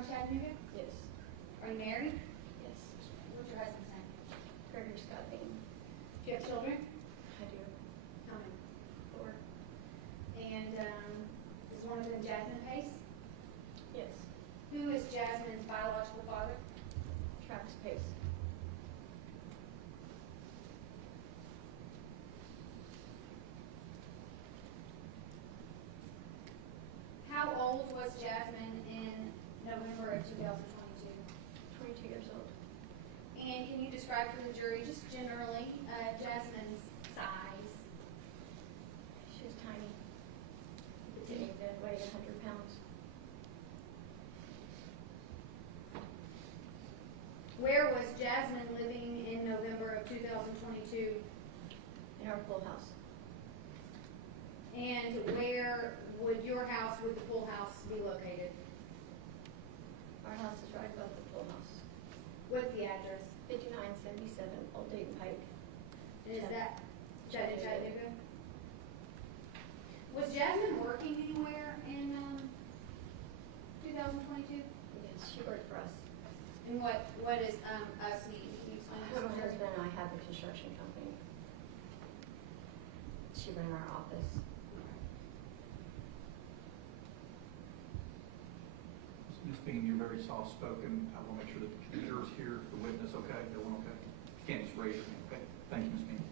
from Chattanooga? Yes. Are you married? Yes. What's your husband's name? Gregory Scott Bean. Do you have children? I do. How many? 4. And is one of them Jasmine Pace? Yes. Who is Jasmine's biological father? Travis Pace. How old was Jasmine in November of 2022? 22 years old. And can you describe for the jury, just generally, Jasmine's size? She was tiny. Beginning to weigh 100 pounds. Where was Jasmine living in November of 2022? In our pool house. And where would your house, would the pool house be located? Our house is right above the pool house. What's the address? 5977 Old Dayton Pike. And is that Chattanooga. Chattanooga? Was Jasmine working anywhere in 2022? Yes, she worked for us. And what is us mean? Can you explain My that? husband and I have a construction company. She ran our office. Ms. Bean, you're very soft-spoken. I want to make sure that the jurors hear the witness, okay? Everyone okay? You can't just raise your hand, okay? Thank you, Ms. Bean.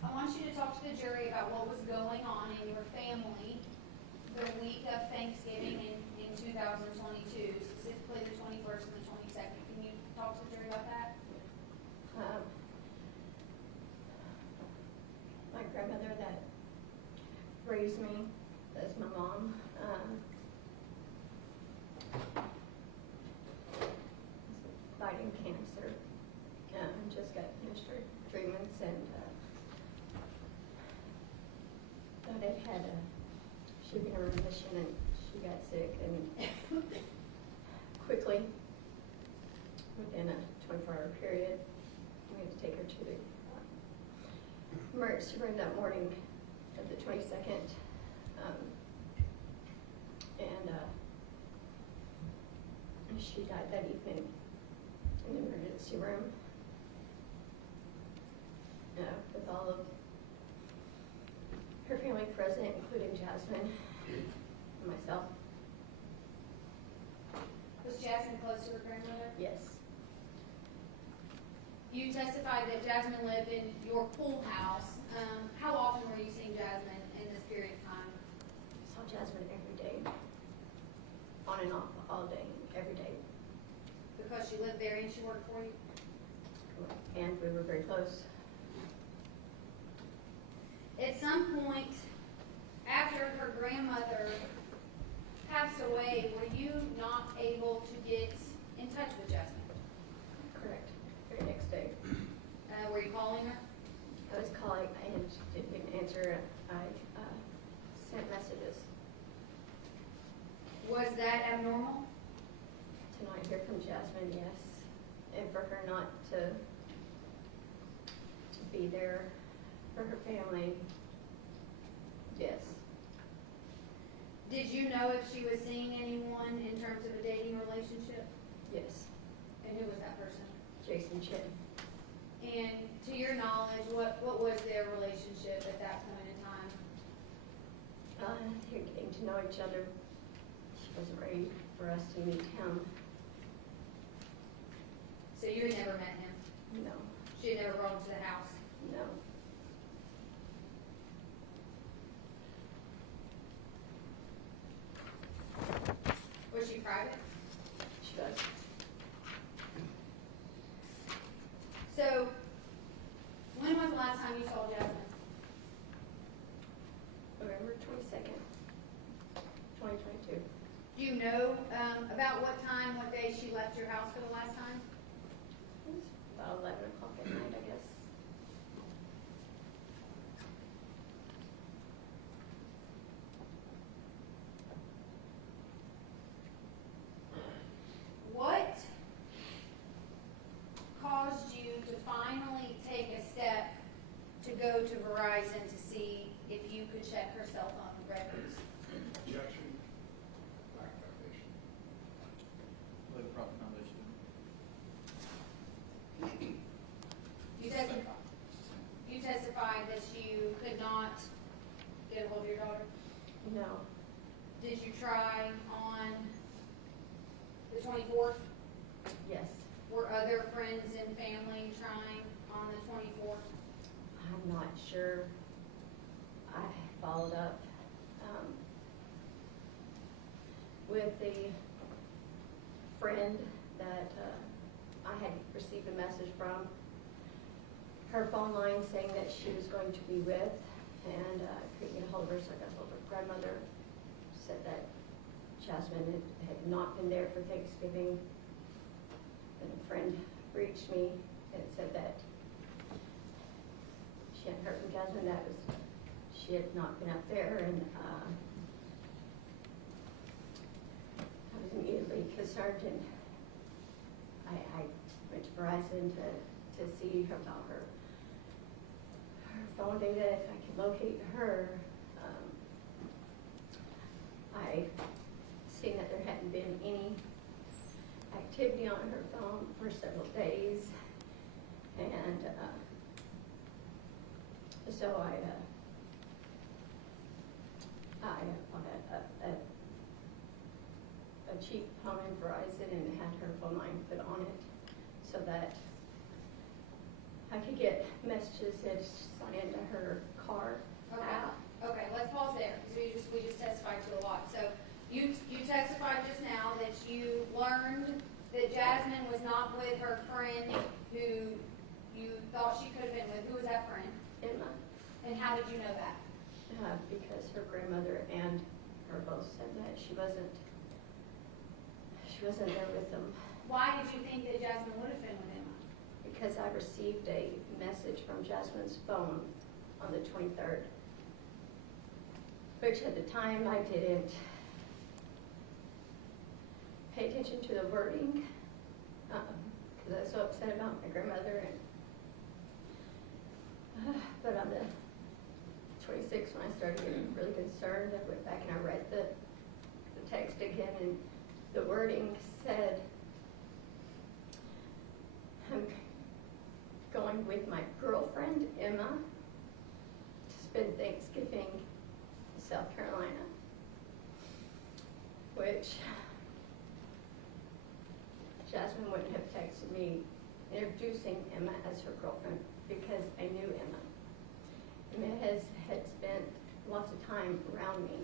I want you to talk to the jury about what was going on in your family the week of Thanksgiving in 2022, specifically the 21st and the 22nd. Can you talk to the jury about that? My grandmother that raised me, that's my mom, fighting cancer. Just got finished her treatments and thought it had she'd been in remission and she got sick and quickly, within a 24-hour period, we had to take her to the emergency room that morning of the 22nd. And she died that evening in the emergency room with all of her family present, including Jasmine and myself. Was Jasmine close to her grandmother? Yes. You testified that Jasmine lived in your pool house. How often were you seeing Jasmine in this period of time? I saw Jasmine every day, on and off, all day, every day. Because she lived there and she worked for you? And we were very close. At some point after her grandmother passed away, were you not able to get in touch with Jasmine? Correct. Very next day. Were you calling her? I was calling and she didn't answer. I sent messages. Was that abnormal? To not hear from Jasmine, yes. And for her not to be there for her family, yes. Did you know if she was seeing anyone in terms of a dating relationship? Yes. And who was that person? Jason Chin. And to your knowledge, what was their relationship at that point in time? They're getting to know each other. She wasn't ready for us to meet him. So you had never met him? No. She had never brought him to the house? No. Was she private? She was. So, when was the last time you saw Jasmine? November 22nd, 2022. Do you know about what time, what day she left your house for the last time? It was about 11 o'clock at night, I guess. What caused you to finally take a step to go to Verizon to see if you could check her cell phone records? Objection. Lack of foundation. try on the 24th? Yes. Were other friends and family trying on the 24th? I'm not sure. I followed up with the friend that I had received a message from. Her phone line saying that she was going to be with, and I couldn't get a hold of her, so I got a hold of her grandmother. Said that Jasmine had not been there for Thanksgiving. And a friend reached me and said that she hadn't heard from Jasmine, that she had not been up there, and I was immediately concerned, and I went to Verizon to see about her phone data, if I could locate her. I seen that there hadn't been any activity on her phone for several days, and so I bought a cheap phone in Verizon and had her phone line put on it so that I could get messages that sign into her car app. Okay, let's pause there, because we just testified to a lot. So you testified just now that you learned that Jasmine was not with her friend who you thought she could have been with. Who was that friend? Emma. And how did you know that? Because her grandmother and her both said that she wasn't there with them. Why did you think that Jasmine would have been with Emma? Because I received a message from Jasmine's phone on the 23rd, which at the time I didn't pay attention to the wording, because I was so upset about my grandmother. But on the 26th, when I started getting really concerned, I went back and I read the text again, and the wording said, I'm going with my girlfriend, Emma, to spend Thanksgiving in South Carolina, which Jasmine wouldn't have texted me introducing Emma as her girlfriend, because I knew Emma. Emma had spent lots of time around me,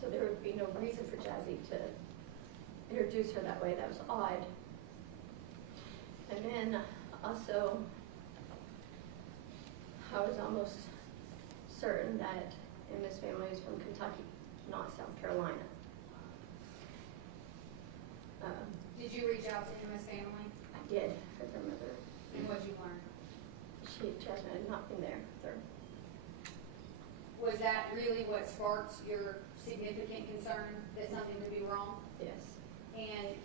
so there would be no reason for Jazzy to introduce her that way. That was odd. And then also, I was almost certain that Emma's family is from Kentucky, not South Carolina. Did you reach out to Emma's family? I did, her grandmother. And what did you learn? Jasmine had not been there with her. Was that really what sparked your significant concern that something could be wrong? Yes. And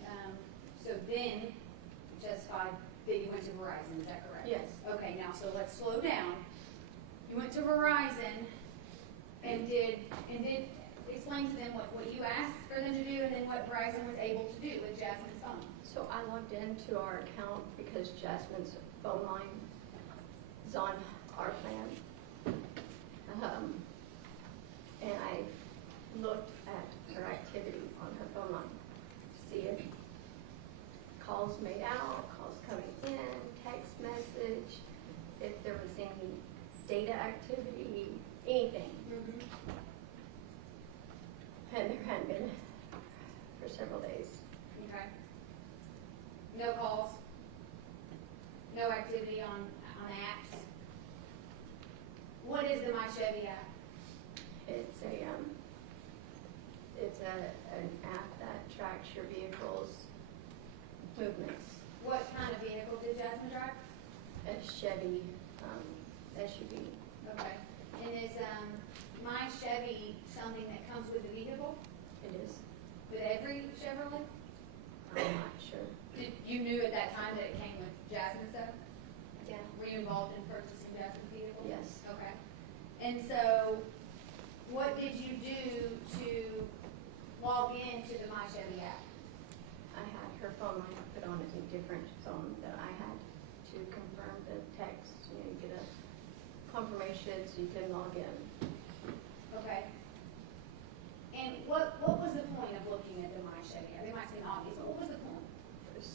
so then you testified that you went to Verizon, is that correct? Yes. Okay, now so let's slow down. You went to Verizon and did explain to them what you asked for them to do, and then what Verizon was able to do with Jasmine's phone. So I logged into our account because Jasmine's phone line is on our plan. And I looked at her activity on her phone line to see if calls made out, calls coming in, text message, if there was any data activity, anything. And there hadn't been for several days. Okay. No calls? No activity on apps? What is the My Chevy app? It's an app that tracks your vehicle's movements. What kind of vehicle did Jasmine drive? A Chevy SUV. Okay. And is My Chevy something that comes with the vehicle? It is. With every Chevrolet? I'm not sure. You knew at that time that it came with Jasmine's stuff? Yeah. Were you involved in purchasing Jasmine's vehicle? Yes. Okay. And so, what did you do to log into the My Chevy app? I had her phone line put on a different phone that I had to confirm the text. You get a confirmation so you can log in. Okay.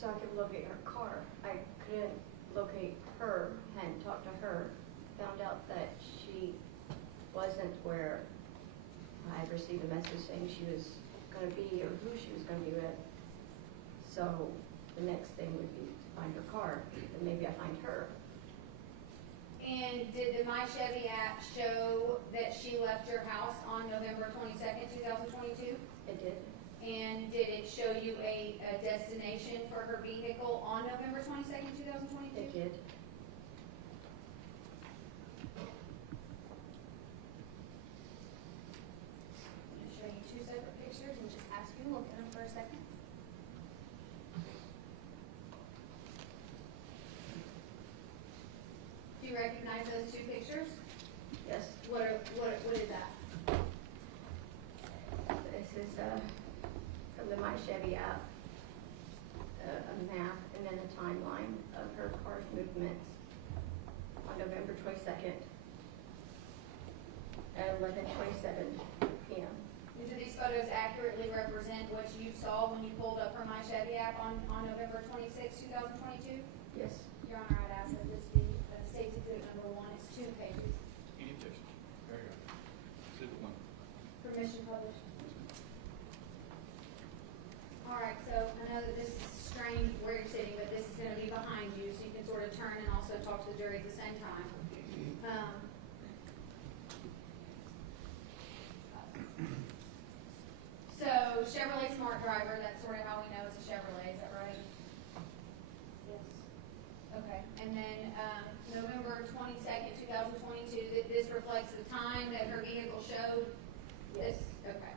so I could locate her car. I couldn't locate her, hadn't talked to her, found out that she wasn't where I had received a message saying she was gonna be or who she was gonna be with. So the next thing would be to find her car, and maybe I find her. And did the My Chevy app show that she left your house on November 22nd, 2022? It did. And did it show you a destination for her vehicle on November 22nd, 2022? It did. I'm going to show you two separate pictures and just ask you to look at them for a second. Do you recognize those two pictures? Yes. What is that? This is from the My Chevy app, a map and then a timeline of her car's movements on November 22nd at 11:27 p.m. Do these photos accurately represent what you saw when you pulled up her My Chevy app on November 26, 2022? Yes. Your Honor, I'd ask that this be State's Exhibit number 1. It's 2 pages. Any objection? There you go. Exhibit 1. Permission published. All right, so I know that this is strange where you're sitting, but this is going to be behind you, so you can sort of turn and also talk to the jury at the same time. So Chevrolet Smart Driver, that's sort of how we know it's a Chevrolet, is that right? Yes. Okay, and then November 22nd, 2022, this reflects the time that her vehicle showed? Yes. Okay.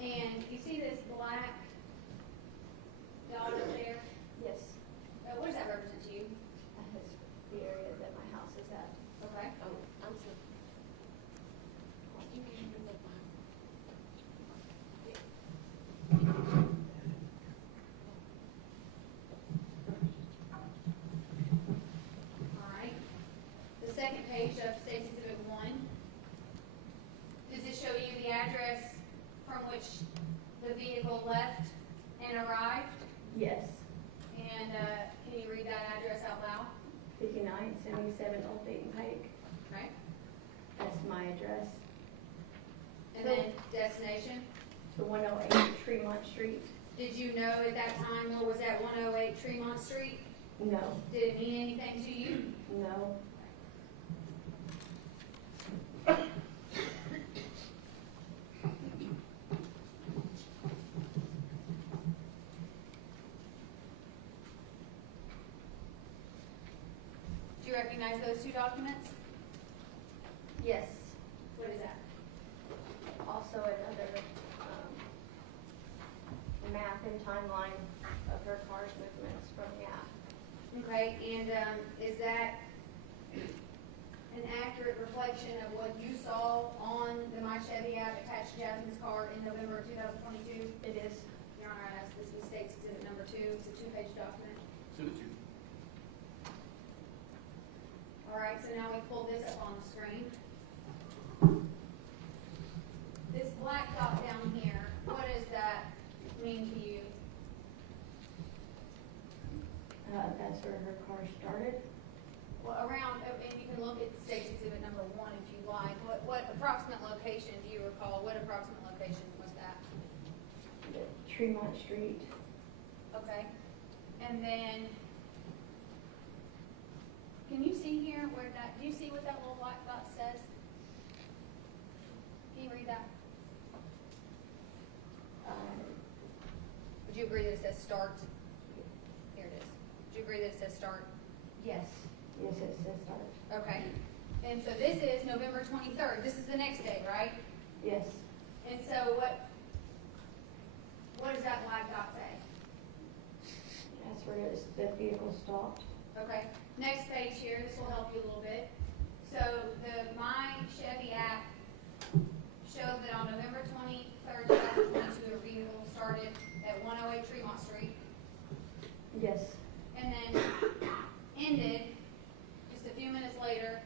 And you see this black dot up there? Yes. What does that represent to you? That is the area that my house is at. Okay. Oh, I'm so. All right. The second page of State's Exhibit 1. Does it show you the address from which the vehicle left and arrived? Yes. And can you read that address out loud? 5977 Old Dayton Pike. Okay. That's my address. And then destination? The 108 Tremont Street. Did you know at that time what was at 108 Tremont Street? No. Did it mean anything to you? No. Do you recognize those two documents? Yes. What is that? Also another map and timeline of her car's movements from the app. Okay, and is that an accurate reflection of what you saw on the My Chevy app attached to Jasmine's car in November of 2022? It is. Your Honor, I ask this be State's Exhibit number 2. It's a 2-page document. Exhibit 2. All right, so now we pull this up on the screen. This black dot down here, what does that mean to you? That's where her car started. Well, around, and you can look at State's Exhibit number 1 if you like. What approximate location do you recall? What approximate location was that? The Tremont Street. Okay. And then, can you see here where that, do you see what that little white dot says? Can you read that? Would you agree that it says start? Here it is. Would you agree that it says start? Yes. Yes, it says that. Okay. And so this is November 23rd. This is the next day, right? Yes. And so what does that black dot say? That's where it is, the vehicle stopped. Okay. Next page here. This will help you a little bit. So the My Chevy app showed that on November 23rd, 2022, her vehicle started at 108 Tremont Street. Yes. And then ended just a few minutes later,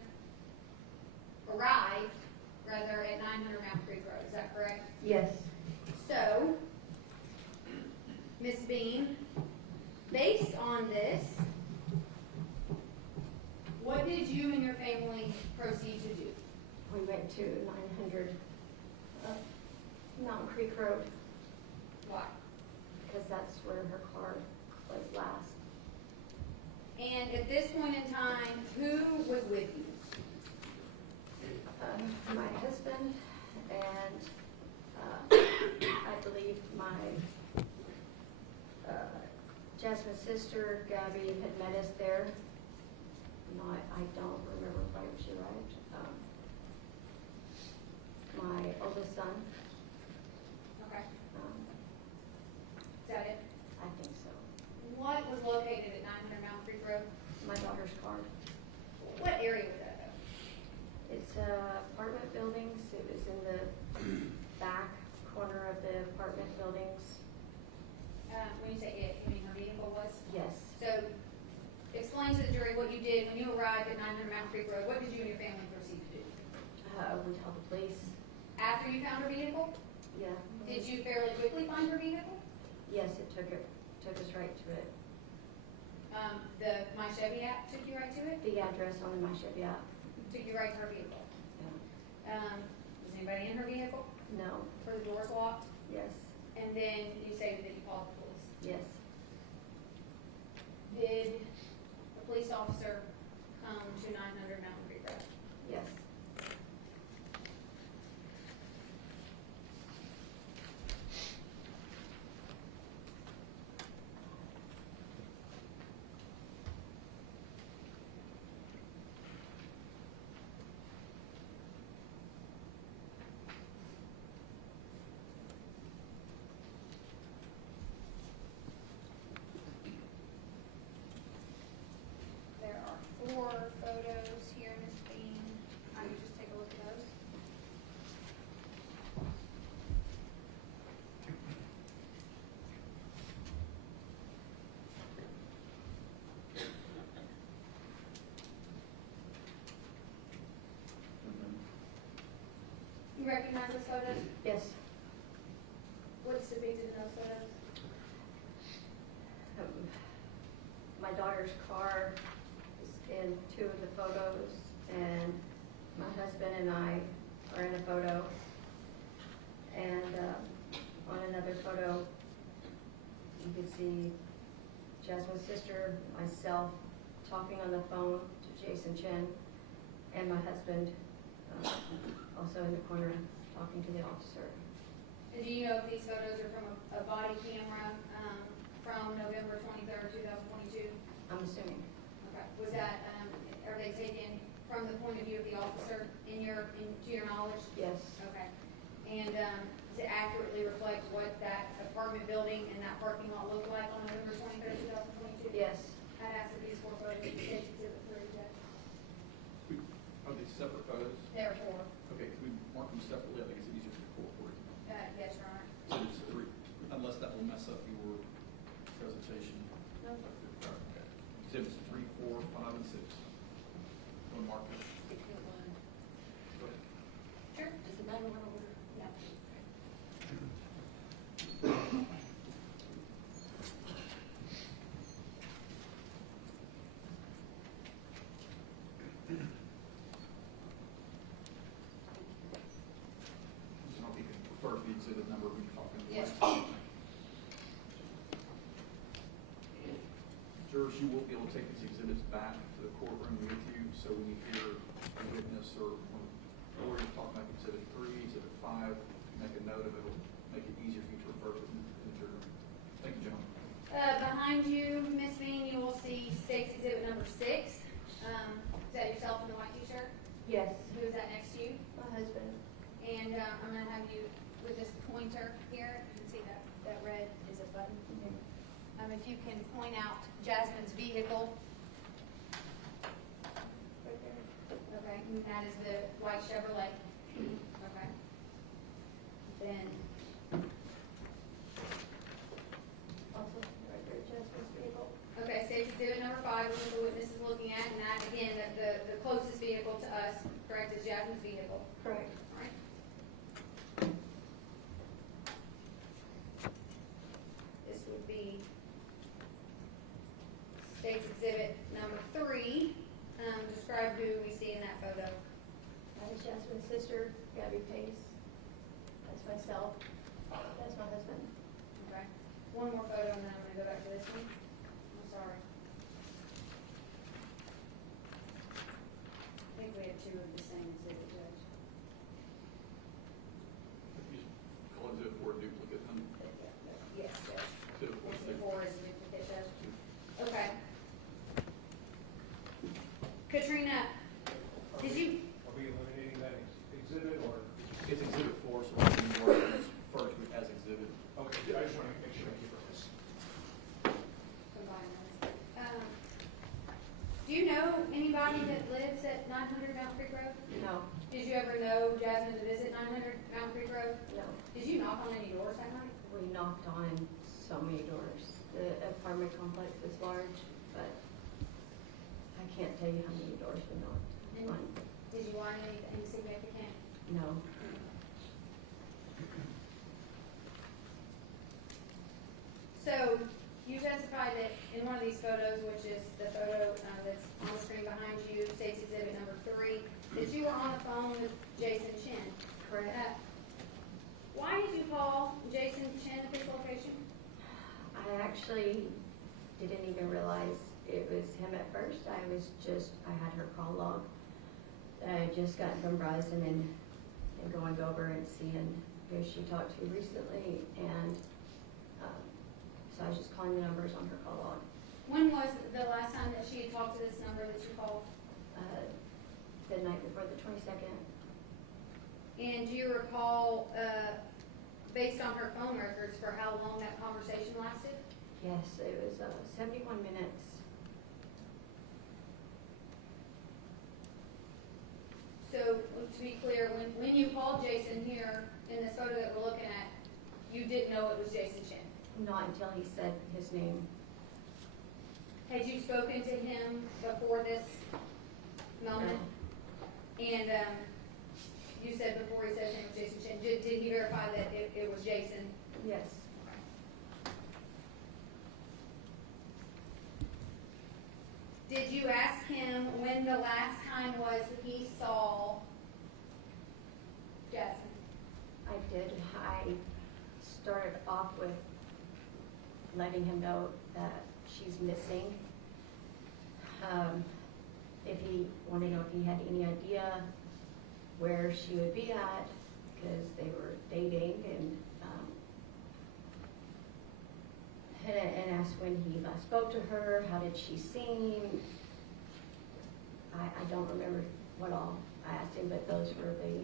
arrived rather at 900 Mountain Creek Road. Is that correct? Yes. So Ms. Bean, based on this, what did you and your family proceed to do? We went to 900 Mountain Creek Road Why? because that's where her car was last. And at this point in time, who was with you? My husband and I believe my Jasmine's sister, Gabby, had met us there. No, I don't remember when she arrived. My oldest son, Okay, is that it? I think so. What was located at 900 Mountain Creek Road? My daughter's car. What area was that though? It's apartment buildings. It was in the back corner of the apartment buildings. When you say it, you mean her vehicle was? Yes. So, explain to the jury what you did when you arrived at 900 Mountain Creek Road. What did you and your family proceed to do? We told the police. After you found her vehicle, Yeah. did you fairly quickly find her vehicle? Yes, it took us right to it. The My Chevy app took you right to it? The address on my Chevy app. Took you right to her vehicle. Was anybody in her vehicle? No. Were the doors locked? Yes. And then you stated that you called the police. Yes. Did the police officer come to 900 Mountain Creek Road? Yes. There are 4 photos here, Ms. Bean. I would just take a look at those. You recognize those photos? Yes. What's depicted in those photos? My daughter's car is in 2 of the photos, and my husband and I are in a photo. And on another photo, you can see Jasmine's sister, myself, talking on the phone to Jason Chen, and my husband also in the corner talking to the officer. And do you know if these photos are from a body camera from November 23rd, 2022? I'm assuming. Okay. Was that, are they taken from the point of view of the officer to your knowledge? Yes. Okay. And does it accurately reflect what that apartment building and that parking lot looked like on November 23rd, 2022? Yes. I'd ask that these 4 photos be taken to the jury judge. Are these separate photos? There are 4. Okay, can we mark them separately? I think it's easier for the court for you. Yes, Your Honor. So there's 3, unless that will mess up your presentation. No. Okay. Exhibits 3, 4, 5, and 6. One mark it. Go ahead. Sure. Does it matter what order? Yeah. So if you can refer to the exhibit number when you're talking. Yes. Jurors, you will be able to take these exhibits back to the courtroom with you, so when you hear a witness or when the lawyer's talking about exhibit 3, exhibit 5, make a note of it, it'll make it easier for you to refer to in the jury. Thank you, gentlemen. Behind you, Ms. Bean, you will see State's Exhibit number 6. Is that yourself in the white t-shirt? Yes. Who is that next to you? My husband. And I'm going to have you with this pointer here. You can see that red is a button. If you can point out Jasmine's vehicle. Right there. Okay, and that is the white Chevrolet. Okay. Then, Also, right there, Jasmine's vehicle. okay, State's Exhibit number 5 is what the witness is looking at, and that, again, the closest vehicle to us, correct, is Jasmine's vehicle. Correct. All right. This would be one more photo and then I'm gonna go back to this one. I'm sorry. I think we have two of the same exhibit, Judge. You just call exhibit 4 a duplicate, honey. Yes, Judge. Exhibit 4 is Exhibit duplicate. 4 is a duplicate, Judge. Okay. Katrina, did you, Are we eliminating that exhibit, or? It's exhibit 4, so we can more refer to it as exhibit. Okay, I just want to make sure I keep this. combine those. Do you know anybody that lives at 900 Mount Creek Road? No, Did you ever know Jasmine to visit 900 Mount Creek Road? no. Did you knock on any doors that night? We knocked on so many doors. The apartment complex is large, but I can't tell you how many doors we knocked on. Did you learn anything significant? No. So you testified that in one of these photos, which is the photo that's on the screen behind you, states exhibit number 3, that you were on the phone with Jason Chin. Correct. Why did you call Jason Chin at this location? I actually didn't even realize it was him at first. I had her call log that I had just gotten from Bryson and going over and seeing who she talked to recently, and so I was just calling the numbers on her call log. When was the last time that she had talked to this number that you called? The night before the 22nd. And do you recall, based on her phone records, for how long that conversation lasted? Yes, it was 71 minutes. So, to be clear, when you called Jason here in this photo that we're looking at, you didn't know it was Jason Chin? Not until he said his name. Had you spoken to him before this moment? And you said before he said his name was Jason Chin. Did he verify that it was Jason? Yes. Did you ask him when the last time was he saw Jasmine? I did. I started off with letting him know that she's missing. If he wanted to know if he had any idea where she would be at, because they were dating, and asked when he last spoke to her, how did she seem. I don't remember what all I asked him, but those were the,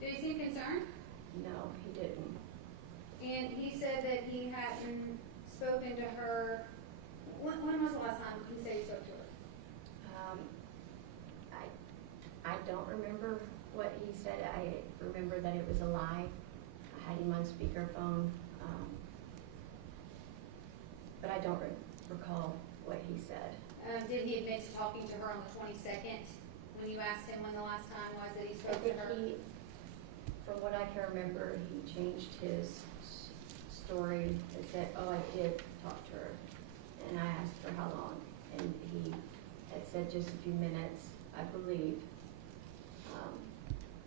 Did he seem concerned? no, he didn't. And he said that he hadn't spoken to her. When was the last time he said he spoke to her? I don't remember what he said. I remember that it was a lie. I had him on speakerphone, but I don't recall what he said. Did he admit to talking to her on the 22nd when you asked him when the last time was that he I spoke to think her? from what I can remember, he changed his story and said, oh, I did talk to her. And I asked for how long, and he had said just a few minutes, I believe.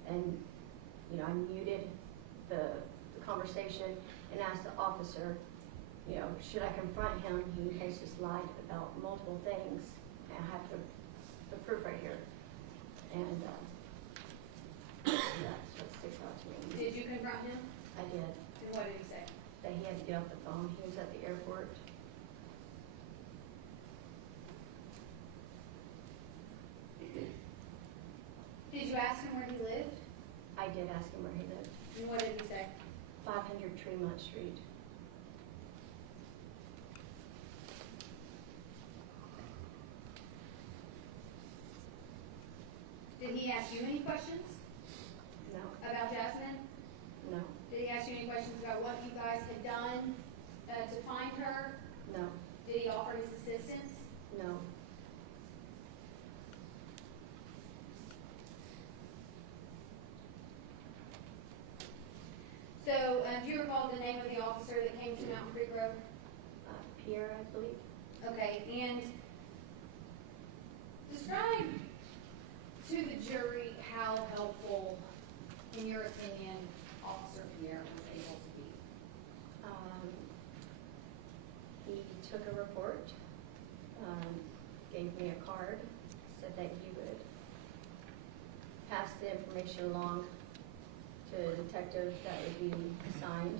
And, you know, I muted the conversation and asked the officer, you know, should I confront him? He has just lied about multiple things. And I have the proof right here. And that's what sticks out to me. Did you confront him? I did. And what did he say? That he had to get off the phone. He was at the airport. Did you ask him where he lived? I did ask him where he lived. And what did he say? 500 Tremont Street. Did he ask you any questions No, about Jasmine? no, Did he ask you any questions about what you guys had done to find her? no, Did he offer his assistance? no. So, do you recall the name of the officer that came to Mountain Creek Road? Pierre, I believe. Okay, and describe to the jury how helpful, in your opinion, Officer Pierre was able to be. took a report, gave me a card, said that he would pass the information along to a detective that would be assigned.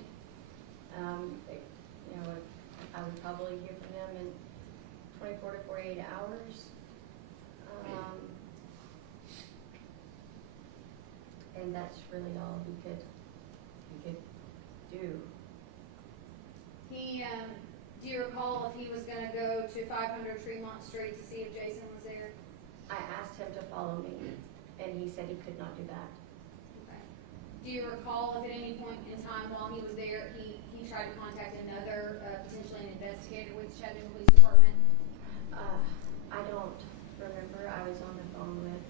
You know, I would probably hear from them in 24 to 48 hours. And that's really all he could do. He, do you recall if he was gonna go to 500 Tremont Street to see if Jason was there? I asked him to follow me, and he said he could not do that. Okay. Do you recall if at any point in time while he was there, he tried to contact another, potentially an investigator with the Chattanooga Police Department? I don't remember. I was on the phone with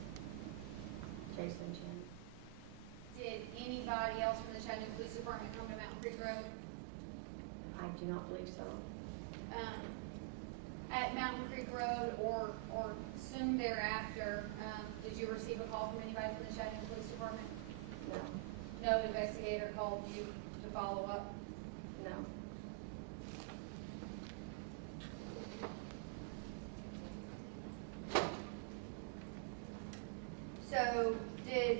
Jason Chin. Did anybody else from the Chattanooga Police Department come to Mountain Creek Road? I do not believe so. At Mountain Creek Road or soon thereafter, did you receive a call from anybody from the Chattanooga Police Department? No, No investigator called you to follow up? no. So did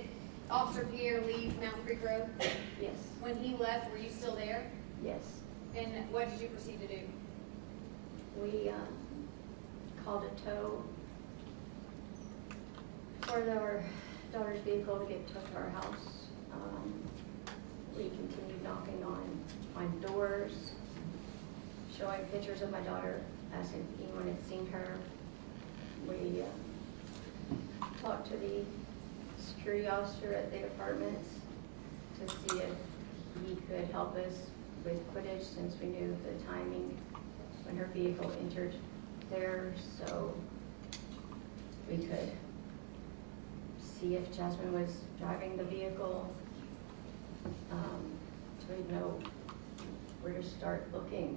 Officer Pierre leave Mountain Creek Road? Yes, When he left, were you still there? yes. And what did you proceed to do? We called a tow for our daughter's vehicle to get towed to our house. We continued knocking on doors, showing pictures of my daughter, asking if anyone had seen her. We talked to the security officer at the apartments to see if he could help us with footage, since we knew the timing when her vehicle entered there, so we could see if Jasmine was driving the vehicle. So we'd know where to start looking.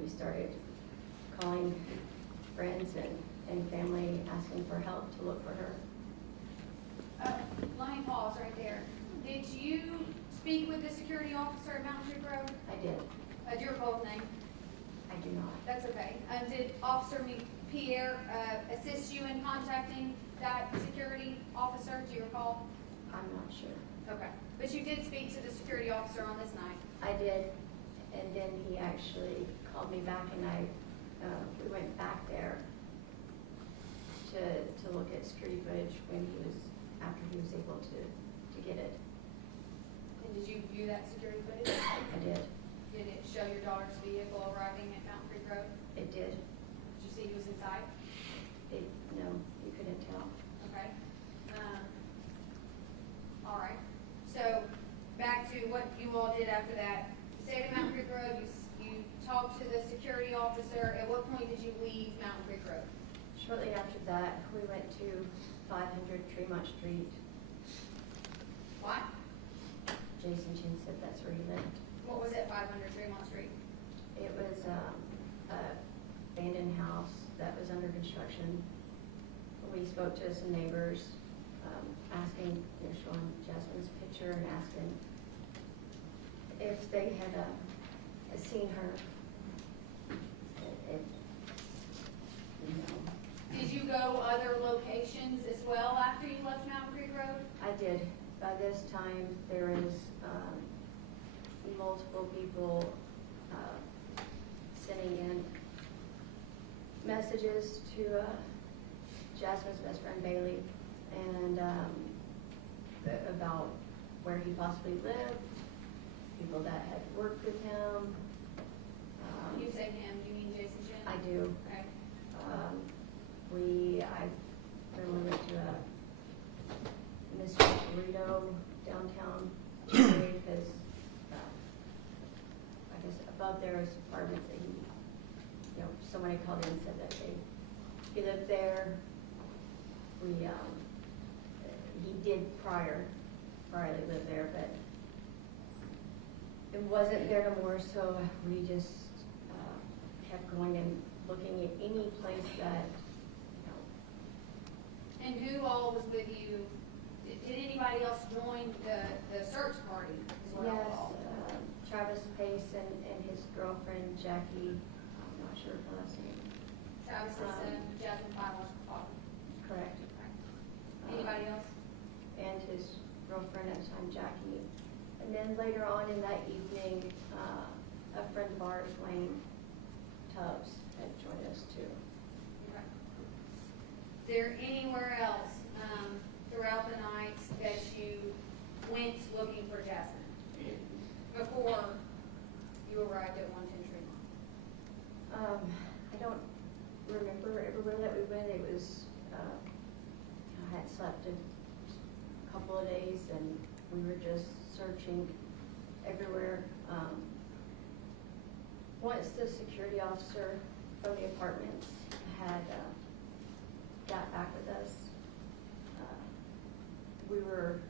We started calling friends and family, asking for help to look for her. Let me pause right there. Did you speak with the security officer at Mountain Creek Road? I did. Do you recall his name? I do not. That's okay. Did Officer Pierre assist you in contacting that security officer? Do you recall? I'm not sure. Okay. But you did speak to the security officer on this night? I did, and then he actually called me back, and we went back there to look at security footage after he was able to get it. And did you view that security footage? I did. Did it show your daughter's vehicle arriving at Mountain Creek Road? It did. Did you see who was inside? No, you couldn't tell. Okay. All right. So back to what you all did after that. You stayed at Mountain Creek Road. You talked to the security officer. At what point did you leave Mountain Creek Road? Shortly after that, we went to 500 Tremont Street. Why? Jason Chin said that's where he lived. What was at 500 Tremont Street? It was a abandoned house that was under construction. We spoke to some neighbors, asking, showing Jasmine's picture and asking if they had seen her. Did you go other locations as well after you left Mountain Creek Road? I did. By this time, there is multiple people sending in messages to Jasmine's best friend Bailey, and about where he possibly lived, people that had worked with him. You say him, you mean Jason Chin? I do. Okay. I remember we went to a Mr. Burrito downtown because I guess above there is apartments that somebody called in and said that he lived there. He did priorly live there, but it wasn't there no more, so we just kept going and looking at any place that, And who all was with you? Did anybody else join the search party? Is what I'll yes, call it. Travis Pace and his girlfriend Jackie, I'm not sure of her last name. Travis is Jasmine biological father. Correct. Anybody else? And his girlfriend at the time, Jackie. And then later on in that evening, a friend of ours, Wayne Tubbs, had joined us too. Okay. Is there anywhere else throughout the night that you went looking for Jasmine before you arrived at 110 Tremont? I don't remember everywhere that we went. It was, I had slept a couple of days and we were just searching everywhere. Once the security officer from the apartments had got back with us, we were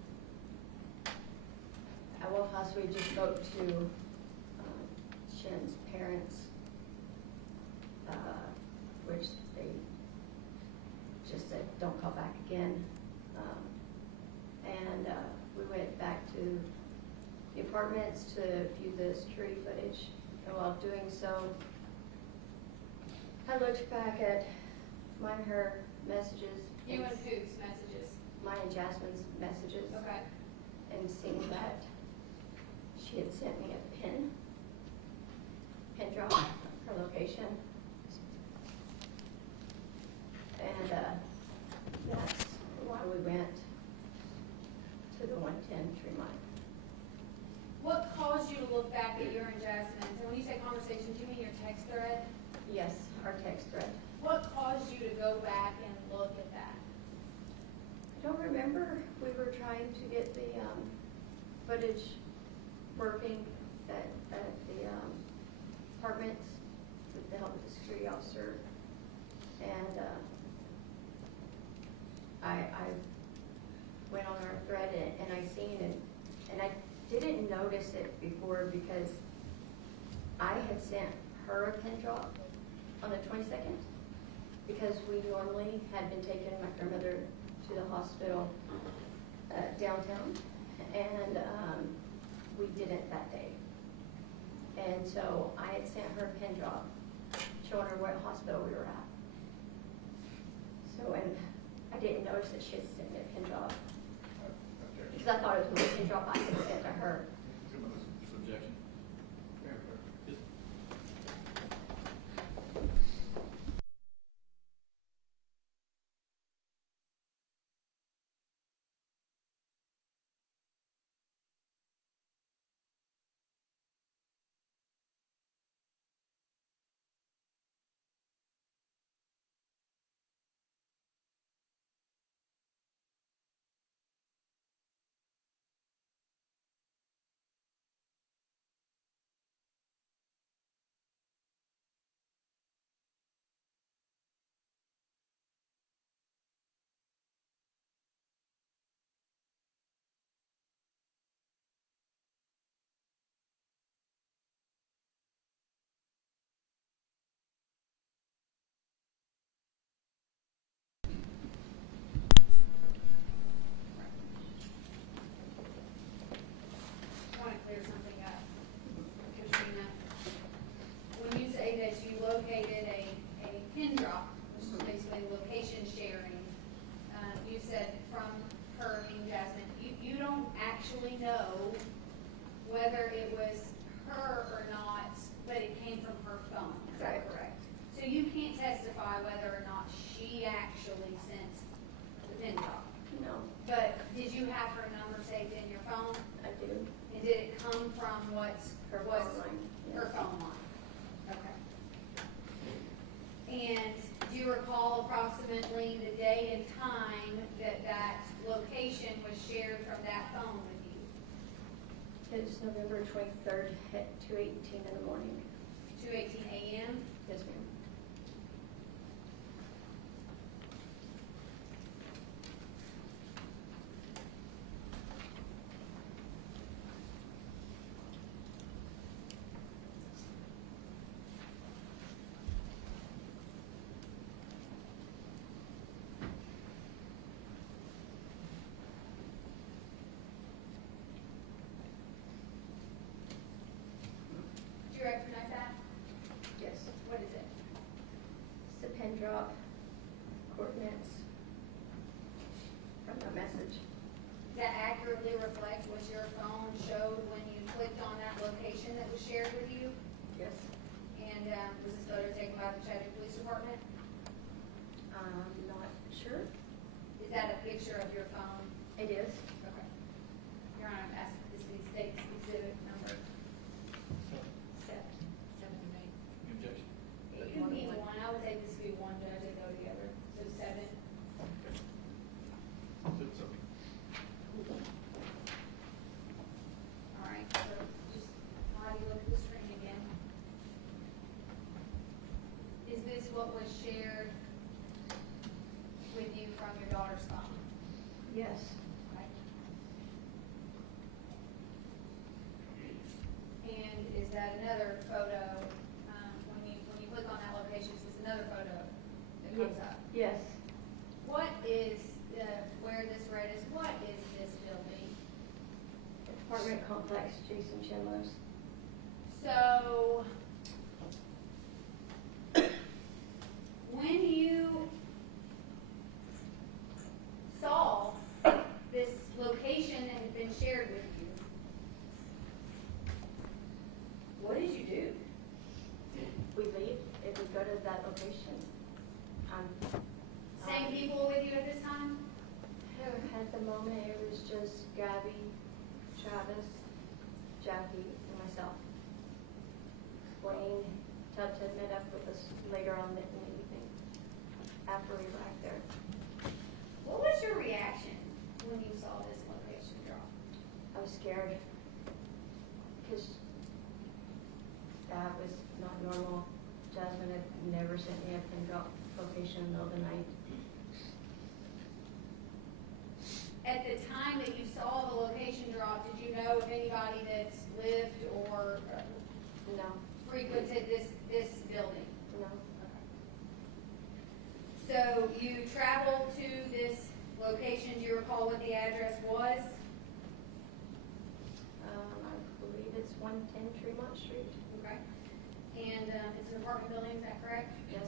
at Wolf House. We just spoke to Shen's parents, which they just said, don't call back again. And we went back to the apartments to view the security footage. And while doing so, I looked back at mine and her messages. You and whose messages? Mine and Jasmine's messages. Okay. And seeing that she had sent me a pin drop, her location. And that's why we went to the 110 Tremont. What caused you to look back at your and Jasmine's? And when you say conversations, you mean your text thread? Yes, our text thread. What caused you to go back and look at that? I don't remember. We were trying to get the footage working at the apartments with the help of the security officer. And I went on our thread and I seen it, and I didn't notice it before because I had sent her a pin drop on the 22nd because we normally had been taking my grandmother to the hospital downtown, and we didn't that day. And so I had sent her a pin drop showing her what hospital we were at. So, and I didn't notice that she had sent me a pin drop because I thought it was a pin drop I had sent to her. Objection. I want to clear something up. Katrina, when you say that you located a pin drop, which is basically location sharing, you said from her and Jasmine, you don't actually know whether it was her or not, but it came from her phone. Is that Correct. correct? So you can't testify whether or not she actually sent the pin drop. No, But did you have her number saved in your phone? I do. And did it come from what Her was phone line, her yes. phone line? Okay. And do you recall approximately the day and time that that location was shared from that phone with you? It's November 23rd at 2:18 in the morning. 2:18 a.m.? Yes, ma'am. Do you recognize that? pin drop coordinates from the message. Does that accurately reflect what your phone showed when you clicked on that location that was shared with you? Yes. And was this photo taken by the Chattanooga Police Department? I'm not sure. Is that a picture of your phone? It is. Okay. Your Honor, I'm asking, this is state's exhibit number seven. Any objection? It could be one, I would say this could be one, Judge, they go together, so seven. So, All right, so just, while you look at the screen again. Is this what was shared with you from your daughter's phone? Yes. Okay. And is that another photo, when you click on that location, is this another photo that comes up? Yes. What is, where this red is, what is this building? Apartment complex, Jason Chandler's. So, when you saw this location that had been shared with you, what did you do? We leave if we go to that location. Same people with you at this time? At the moment, it was just Gabby, Travis, Jackie, and myself. Wayne Tubton met up with us later on in the evening after we arrived there. What was your reaction when you saw this location drop? I was scared because that was not normal. Jasmine had never sent me a pin drop location in the middle of the night. At the time that you saw the location drop, did you know of anybody that's lived or No, frequented this building? no. So you traveled to this location, do you recall what the address was? I believe it's 110 Tremont Street. Okay. And it's an apartment building, is that correct? Yes.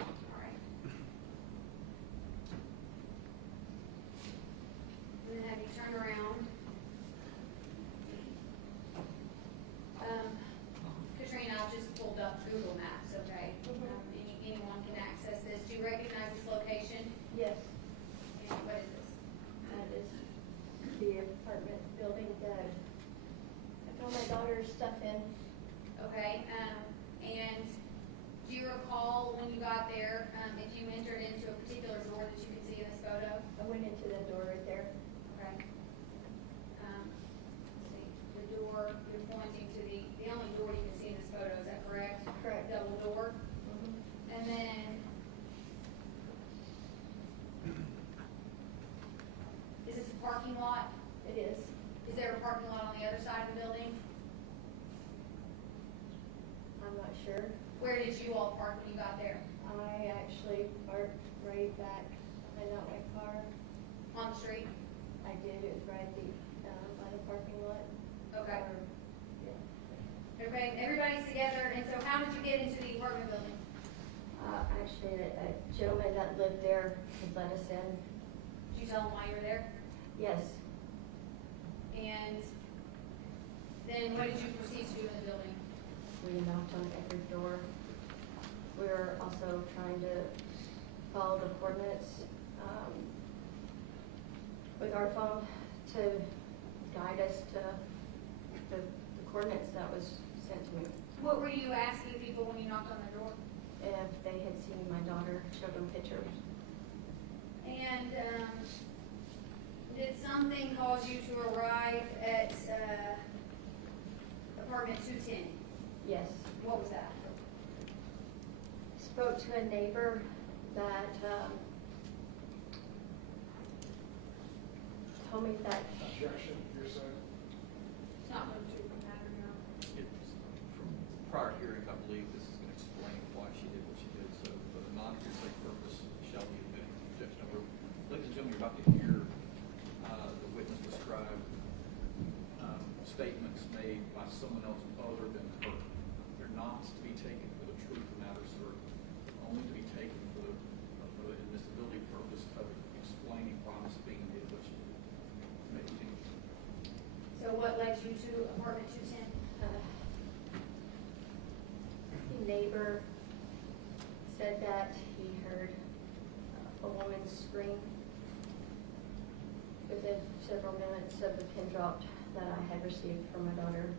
All right. And then have you turned around? Katrina, I've just pulled up Google Maps, okay? Anyone can access this. Do you recognize this location? Yes. And what is this? That is the apartment building that I found my daughter's stuff in. Okay, and do you recall when you got there, if you entered into a particular door that you can see in this photo? I went into the door right there. Okay. Let's see, the door, you're pointing to the only door you can see in this photo, is that correct? Correct. Double door. Mm-hmm. And then, is this a parking lot? It is. Is there a parking lot on the other side of the building? I'm not sure. Where did you all park when you got there? I actually parked right back behind out my car. On the street? I did. It was right by the parking lot. Okay. Yeah. Okay, everybody's together, and so how did you get into the apartment building? Actually, a gentleman that lived there had let us in. Did you tell them why you were there? Yes. And then what did you proceed to do in the building? We knocked on every door. We were also trying to follow the coordinates with our phone to guide us to the coordinates that was sent to me. What were you asking people when you knocked on their door? If they had seen my daughter, showed them pictures. And did something cause you to arrive at apartment 210? Yes. What was that? Spoke to a neighbor that told me that Objection, your side. It's not going to matter now. It's from prior hearings, I believe this is going to explain why she did what she did. So for the non-hearsay purpose, shall be admitted to objection number. Ladies and gentlemen, you're about to hear the witness describe statements made by someone else in what led you to apartment 210? A neighbor said that he heard a woman scream within several minutes of the pin drop that I had received from my daughter.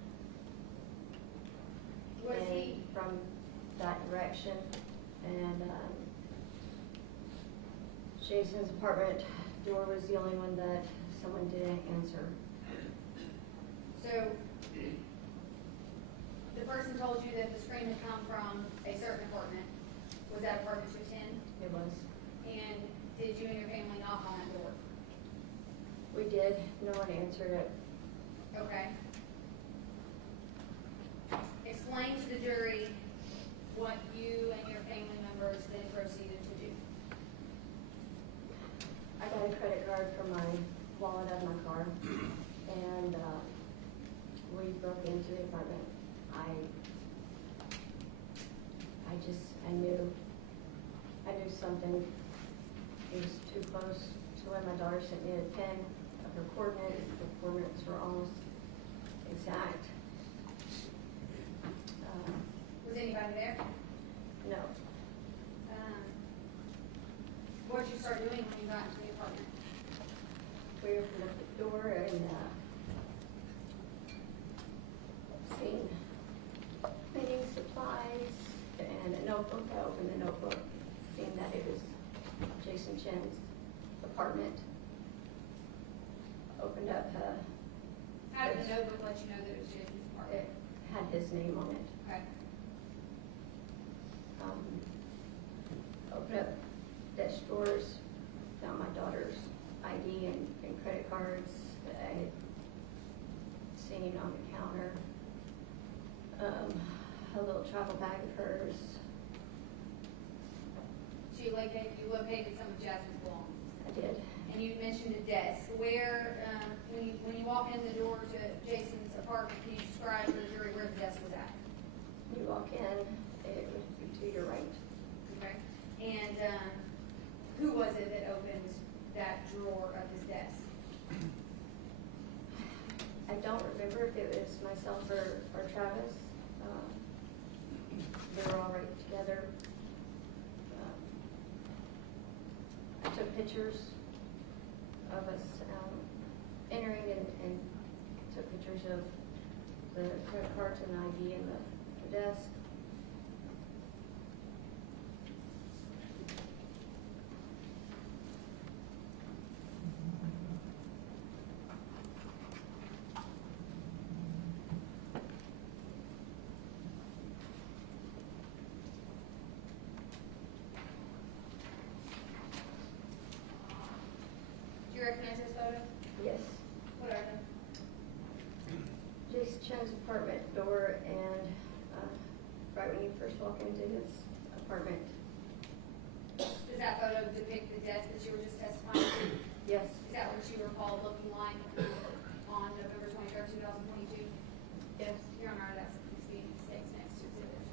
Was And he, from that direction, and Jason's apartment door was the only one that someone didn't answer. so, the person told you that the scream had come from a certain apartment. Was that apartment 210? It was. And did you and your family knock on that door? We did. No one answered it. Okay. Explain to the jury what you and your family members then proceeded to do. I got a credit card from my wallet out of my car, and we broke into the apartment. I knew something. It was too close to when my daughter sent me a pin of her coordinates. The coordinates were almost exact. Was anybody there? No, What did you start doing when you got into the apartment? we opened up the door and seen cleaning supplies and a notebook. I opened the notebook, seeing that it was Jason Chen's apartment. Opened up, How did the notebook let you know that it was Jason's apartment? it had his name on it. Okay. Opened up desk drawers, found my daughter's ID and credit cards that I had seen on the counter. A little travel bag of hers. So you located some of Jasmine's belongings. I did. And you mentioned a desk. Where, when you walk in the door to Jason's apartment, can you describe to the jury where the desk was at? You walk in, it would be to your right. Okay. And who was it that opened that drawer of his desk? I don't remember if it was myself or Travis. They were all right together. I took pictures of us entering and took pictures of the credit cards and ID in the desk. Do you recognize this photo? Yes. What are they? Jason Chen's apartment door, and right when you first walk into his apartment. Does that photo depict the desk that you were just testifying to? Yes. Is that what you recall looking like on November 23rd, 2022? Yes. Your Honor, that's the state's next to exhibit.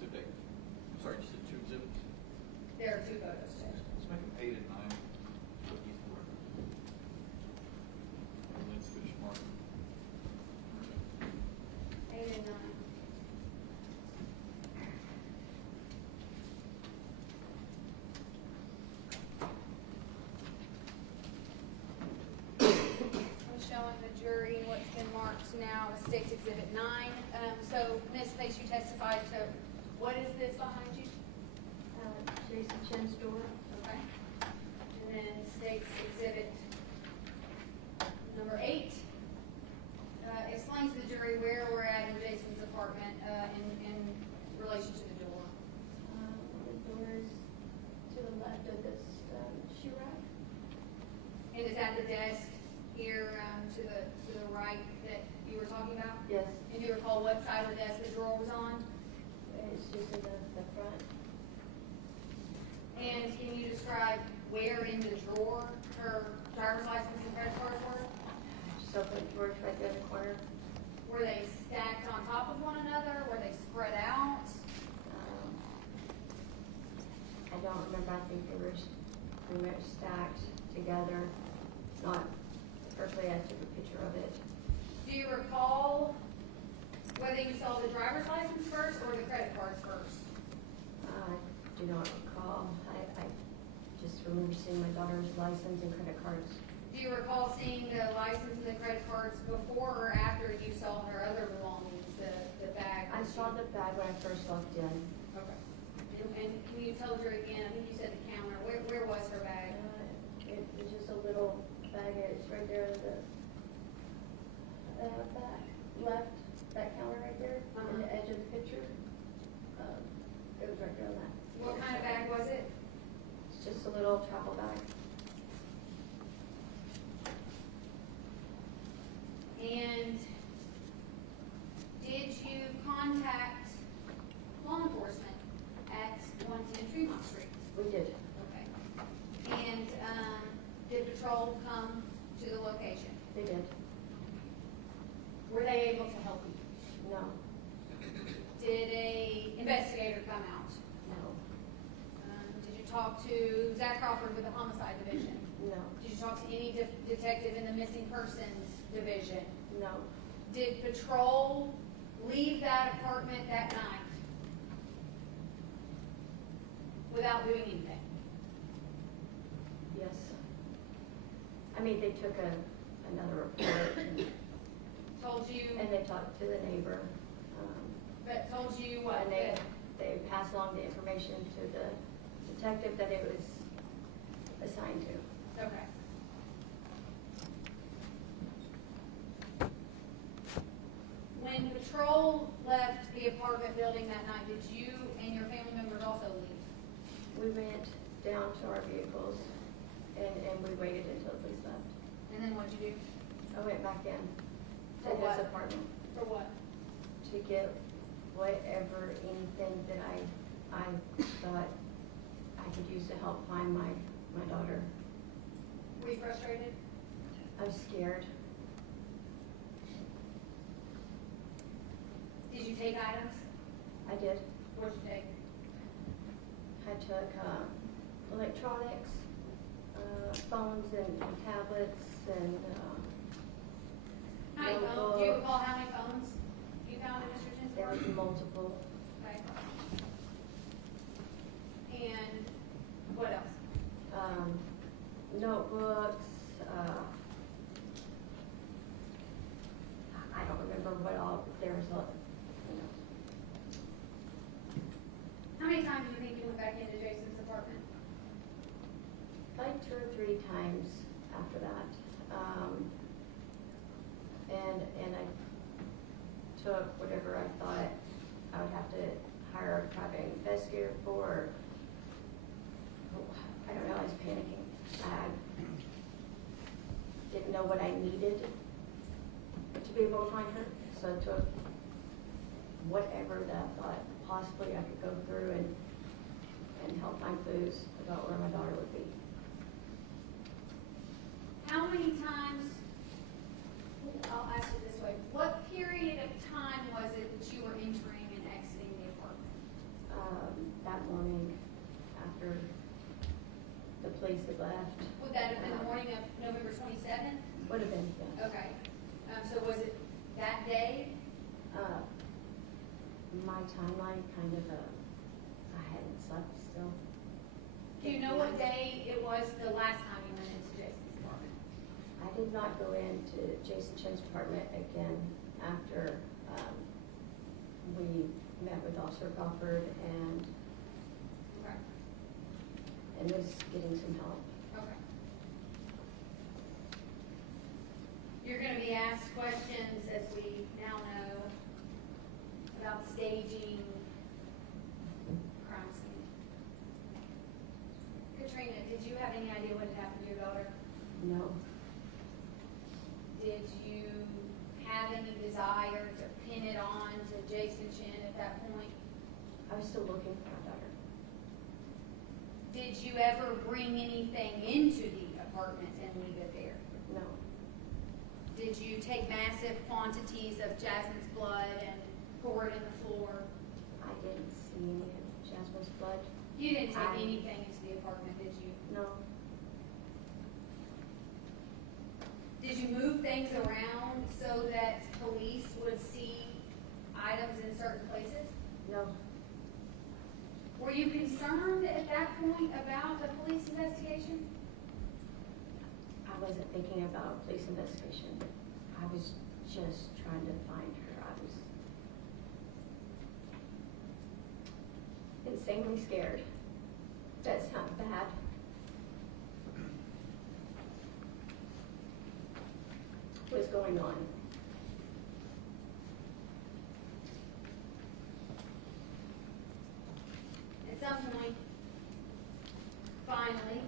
Exhibit 8. I'm sorry, you said 2 exhibits? There are 2 photos, Judge. Let's make them 8 and 9. Put these for it. And let's finish marking. 8 and 9. I'm showing the jury what's been marked now as State's Exhibit 9. So, Ms. Pace, you testified to, what is this behind you? Jason Chen's door. Okay. And then State's Exhibit number 8. Explain to the jury where we're at in Jason's apartment in relation to the door. The door is to the left of this shoe rack. And is that the desk here to the right that you were talking about? Yes. And do you recall what side of the desk the drawer was on? It's just in the front. And can you describe where in the drawer her driver's license and credit cards were? Just open the door right there in the corner. Were they stacked on top of one another? Were they spread out? I don't remember. I think they were stacked together, not Berkeley, I took a picture of it. Do you recall whether you saw the driver's license first or the credit cards first? I do not recall. I just remember seeing my daughter's license and credit cards. Do you recall seeing the license and the credit cards before or after you saw her other belongings, the bag? I saw the bag when I first walked in. Okay. And can you tell her again, I think you said the counter, where was her bag? It was just a little bag, it's right there, the back left, that counter right there, in the edge of the picture. It was right there on that. What kind of bag was it? It's just a little travel bag. And did you contact law enforcement at 110 Tremont Street? We did. Okay. And did patrol come to the location? They did. Were they able to help you? No. Did a investigator come out? No. Did you talk to Zach Crawford with the homicide division? No. Did you talk to any detective in the missing persons division? No. Did patrol leave that apartment that night without doing anything? Yes. I mean, they took another report Told you, and they talked to the neighbor. but told you what? And they passed along the information to the detective that it was assigned to. Okay. When patrol left the apartment building that night, did you and your family members also leave? We went down to our vehicles and we waited until the police left. And then what'd you do? I went back in For to what? his apartment For what? to get whatever, anything that I thought I could use to help find my daughter. Were you frustrated? I was scared. Did you take items? I did. What'd you take? I took electronics, phones and tablets and How many phones? Do you notebooks. recall how many phones you found in Mr. Chin's There was apartment? multiple. Okay. And what else? Notebooks. I don't remember what all. There was a. How many times do you think you went back into Jason's apartment? Like 2 or 3 times after that. And I took whatever I thought I would have to hire a private investigator for. I don't know, I was panicking. I didn't know what I needed to be able to find her. So I took whatever that I thought possibly I could go through and help find clues about where my daughter would be. How many times, I'll ask it this way, what period of time was it that you were entering and exiting the apartment? That morning after the police had left. Would that have been the morning of November 27th? Would have been, yes. Okay. So was it that day? My timeline kind of, I hadn't slept still. Do you know what day it was the last time you went into Jason's apartment? I did not go into Jason Chen's apartment again after we met with Officer Crawford and Okay. was getting some help. Okay. You're going to be asked questions, as we now know, about staging crime scene. Katrina, did you have any idea what had happened to your daughter? No, Did you have any desire to pin it on to Jason Chen at that point? I was still looking for my daughter. Did you ever bring anything into the apartment and leave it there? No, Did you take massive quantities of Jasmine's blood and pour it in the floor? I didn't see any of Jasmine's blood. You didn't take I- anything into the apartment, did you? No, Did you move things around so that police would see items in certain places? No, Were you concerned at that point about the police investigation? I wasn't thinking about a police investigation. I was just trying to find her. I was insanely scared that something bad was going on. At some point, finally,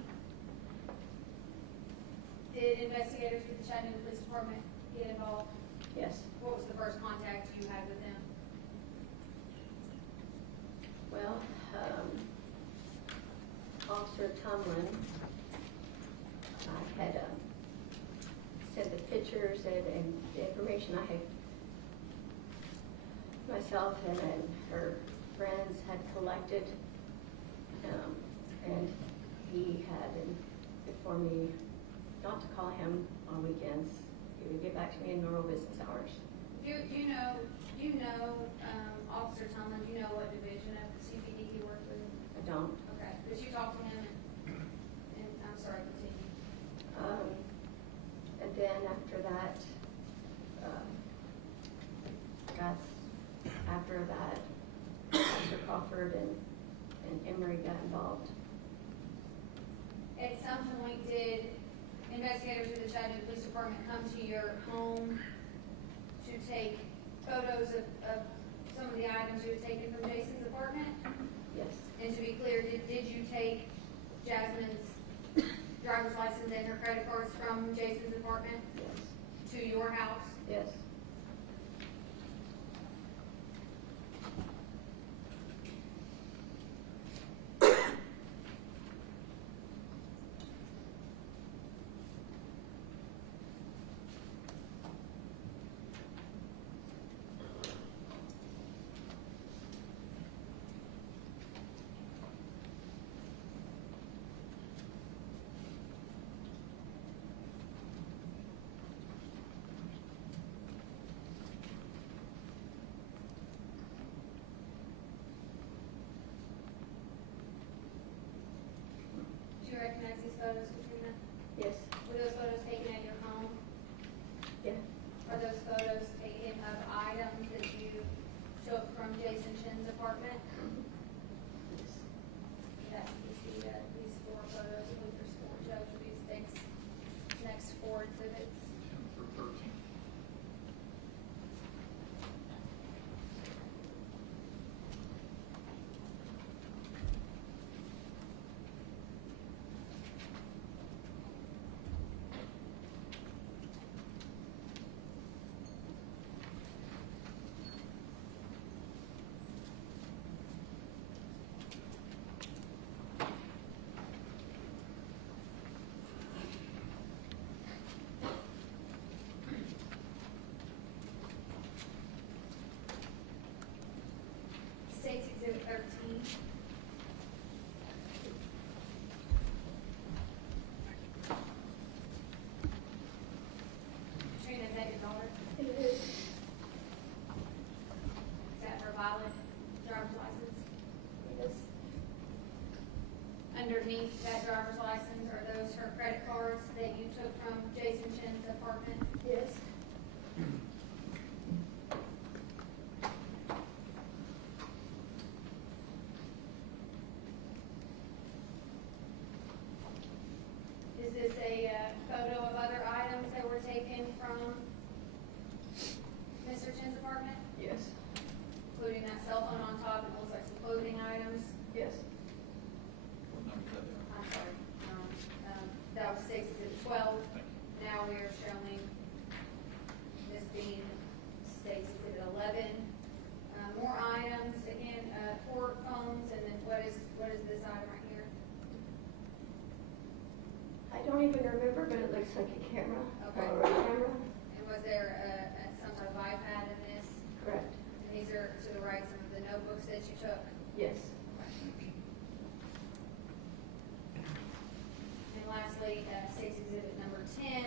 did investigators with the Chattanooga Police Department get involved? Yes. What was the first contact you had with them? Well, Officer Tomlin, I had sent the pictures and the information I had myself and her friends had collected, and he had informed me not to call him on weekends. He would get back to me in normal business hours. Do you know, Officer Tomlin, do you know what division of the CPD he worked with? I don't. Okay, but you talked to him and I'm sorry, continue. And then after that, Officer Crawford and Emery got involved. At some point, did investigators with the Chattanooga Police Department come to your home to take photos of some of the items you had taken from Jason's apartment? Yes. And to be clear, did you take Jasmine's driver's license and her credit cards from Jason's apartment Yes. to your house? Yes. Do you recognize these photos, Katrina? Yes. Were those photos taken at your home? Yeah. Are those photos taken of items that you took from Jason Chin's apartment? Yes. Yes, you see that these four photos, I believe there's four, Judge, of these next four exhibits. 10 through 13. State's Exhibit 13. Katrina, is that your daughter? It is. Is that her valid driver's license? Yes. Underneath that driver's license, are those her credit cards that you took from Jason Chin's apartment? Yes. Is this a photo of other items that were taken from Mr. Chin's apartment, Yes. including that cell phone on top? It looks like some clothing items. Yes. What number is that there? I'm sorry. That was State's Exhibit 12. Thank you. Now we are showing this being State's Exhibit 11. More items, again, 4 phones, and then what is this item right here? I don't even remember, but it looks like a camera. Okay. Or a camera. And was there some type of iPad in this? Correct. And these are to the right, some of the notebooks that you took? Yes. And lastly, State's Exhibit number 10,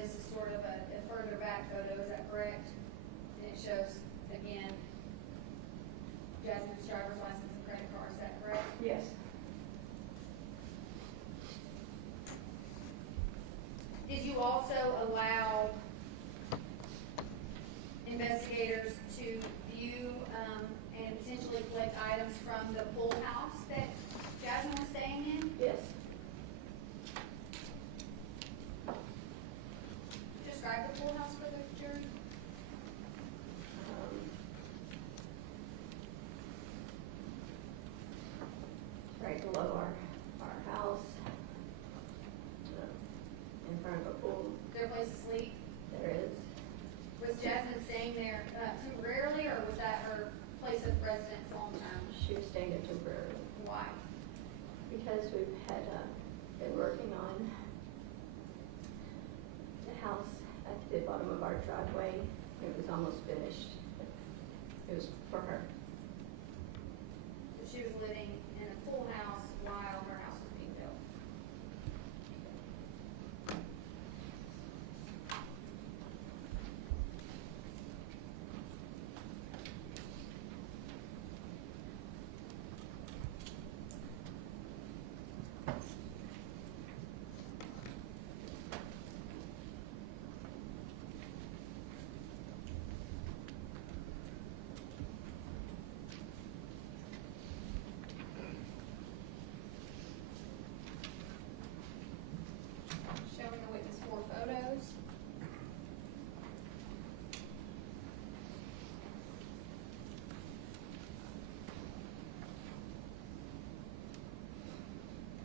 this is sort of a further back photo, is that correct? And it shows, again, Jasmine's driver's license and credit card, is that correct? Yes. Did you also allow investigators to view and potentially collect items from the pool house that Jasmine was staying in? Yes. Describe the pool house for the jury. Right below our house, in front of a pool, Their place to sleep. there is. Was Jasmine staying there temporarily, or was that her place of residence long term? She was staying there temporarily Why? because we've had been working on the house at the bottom of our driveway. It was almost finished. It was for her. So she was living in a pool house while her house was being built. Showing the witness 4 photos.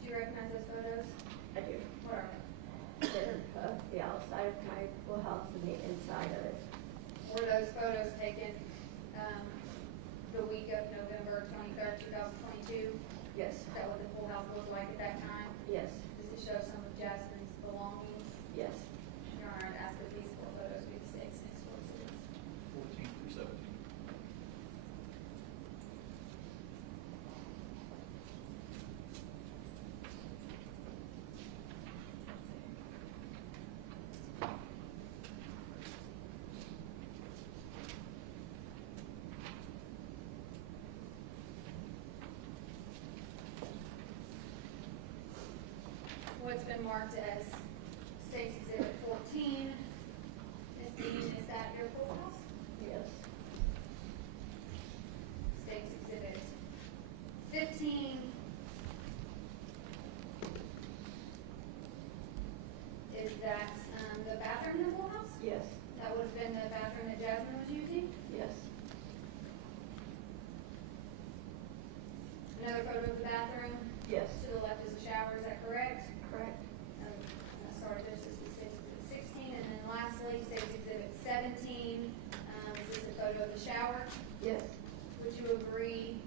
Do you recognize those photos? I do. What are they? They're the outside of my pool house and the inside of it. Were those photos taken the week of November 23rd, 2022? Yes. Is that what the pool house looked like at that time? Yes. Does it show some of Jasmine's belongings? Yes. Your Honor, I'd ask that these 4 photos be displayed next to us. 14 through 17. What's been marked as State's Exhibit 14, Ms. Dean, is that your pool house? Yes. State's Exhibit 15 is that the bathroom in the pool house? Yes. That would have been the bathroom that Jasmine was using? Yes. Another photo of the bathroom? Yes. To the left is the shower, is that correct? Correct. Sorry, this is State's Exhibit 16, and then lastly, State's Exhibit 17, is this a photo of the shower? Yes. Would you agree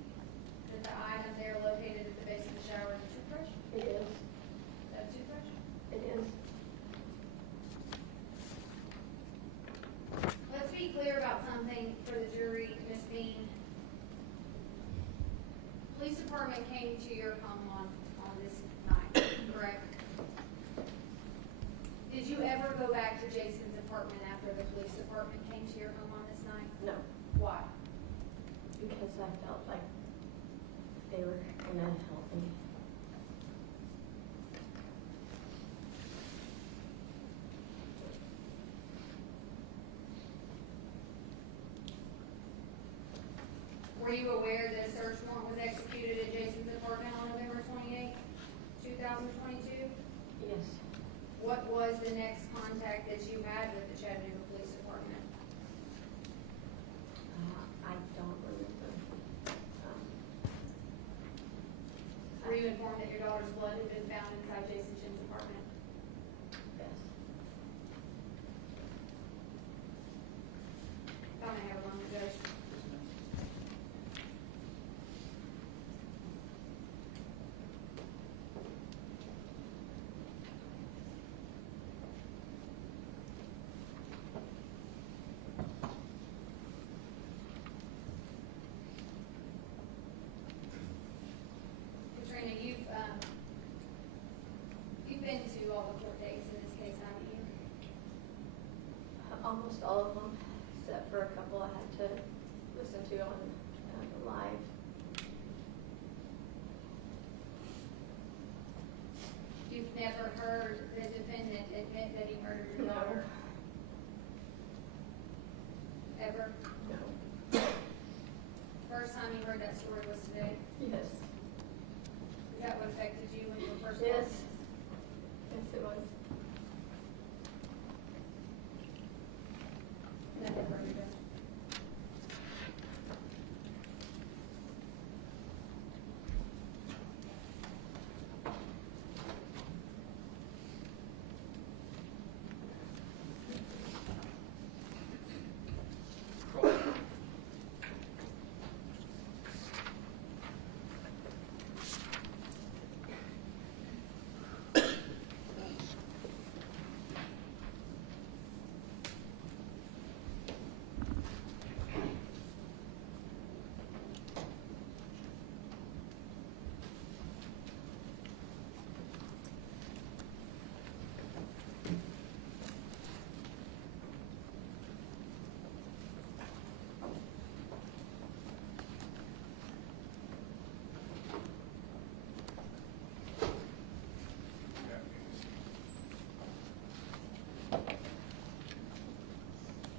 that the item there located at the base of the shower is a toothbrush? It is. Is that a toothbrush? It is. Let's be clear about something for the jury, Ms. Bean. Police department came to your home on this night, correct? Did you ever go back to Jason's apartment after the police department came to your home on this night? No. Why? Because I felt like they were gonna help me. Were you aware that a search warrant was executed at Jason's apartment on November 28, 2022? Yes. What was the next contact that you had with the Chattanooga Police Department? I don't remember. Were you informed that your daughter's blood had been found inside Jason Chin's apartment? Yes. Don't I have one, Judge? almost all of them, except for a couple I had to listen to on the live. You've never heard the defendant admit that he murdered your No. daughter? Ever? No. First time you heard that story was today? Yes. Is that what affected you when you were first? Yes. Yes, it was. Never heard of it.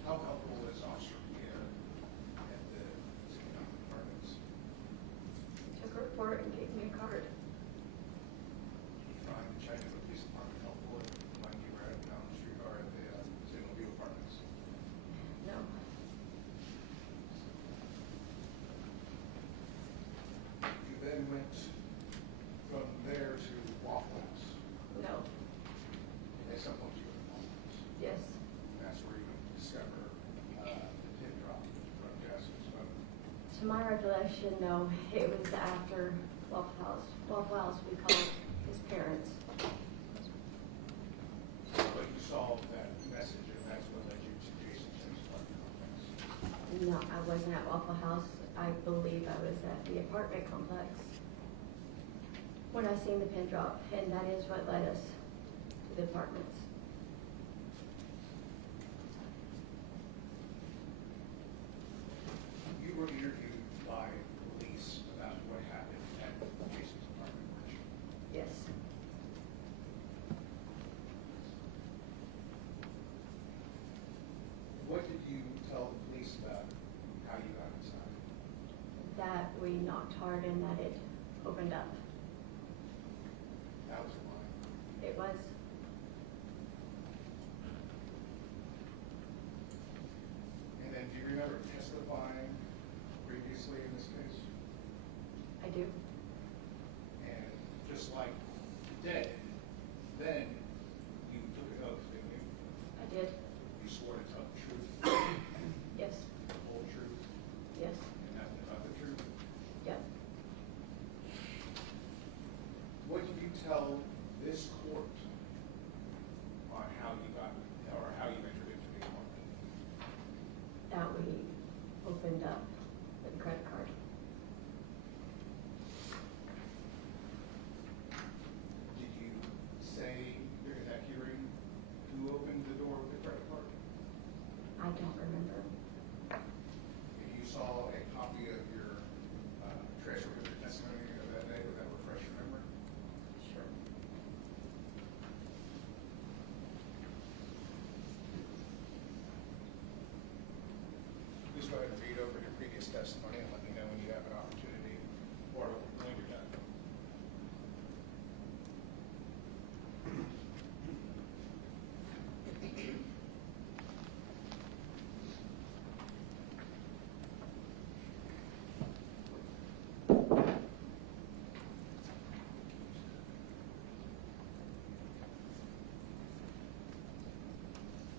How helpful is Officer Pierre at the city departments? Took a report and gave me a card. Do you find the Chattanooga Police Department helpful when you were down the street or at the City apartments? No. You then went from there to Waffle House. No. And at some point you went to Waffle House. Yes. And that's where you discover the pin drop from Jasper's phone. To my recollection, no, it was after Waffle House. Waffle House, we called his parents. But you saw that message and that's what led you to Jason Tim's apartment complex. No, I wasn't at Waffle House. I believe I was at the apartment complex when I seen the pin drop, and that is what led us to the apartments. You were interviewed by police about what happened at Jason's apartment, weren't you? Yes. What did you tell the police about how you got inside? That we knocked hard and that it opened up. That was a lie. It was. And then do you remember testifying previously in this case? I do. And just like today, then you took an oath, didn't you? I did. You swore to tell the truth, Yes. the whole truth, Yes. and nothing but the truth. Yep. What did you tell this court on how you got, or how you entered into the apartment? That we opened up the credit card. Did you say during that hearing who opened the door with the credit card? I don't remember. If you saw a copy of your transcript of your testimony of that day, would that refresh your memory? Sure. Please go ahead and read over your previous testimony and let me know when you have an opportunity or when you're done.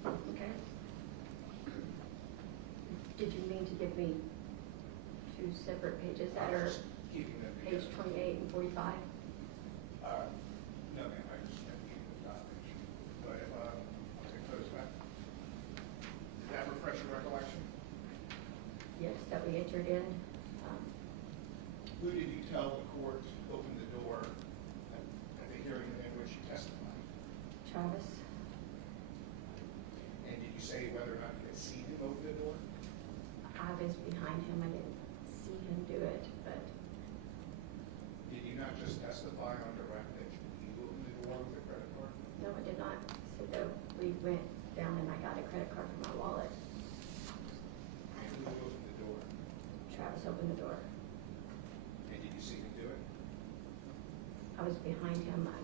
Okay. Did you mean to give me two separate pages that are Just keeping them page together. 28 and 45? No, ma'am, I just have to keep the document. But if, I'll take those back. Did that refresh your recollection? Yes, that we entered in. Who did you tell the court opened the door at the hearing in which you testified? Travis? And did you say whether or not behind him, I didn't see him do it, but Did you not just testify on direct that you opened the door with a credit card? no, I did not. So though we went down and I got a credit card from my wallet. And who opened the door? Travis opened the door. And did you see him do it? I was behind him. I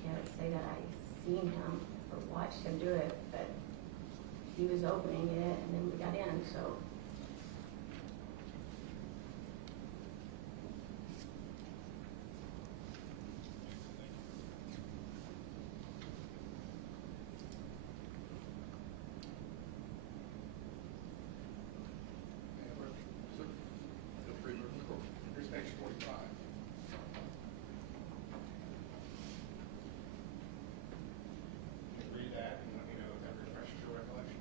can't say that I seen him or watched him do it, but he was opening it and then we got in, so. Any other questions? Sir, feel free to move the court. Here's page 45. Can you read that and let me know if that refreshes your recollection?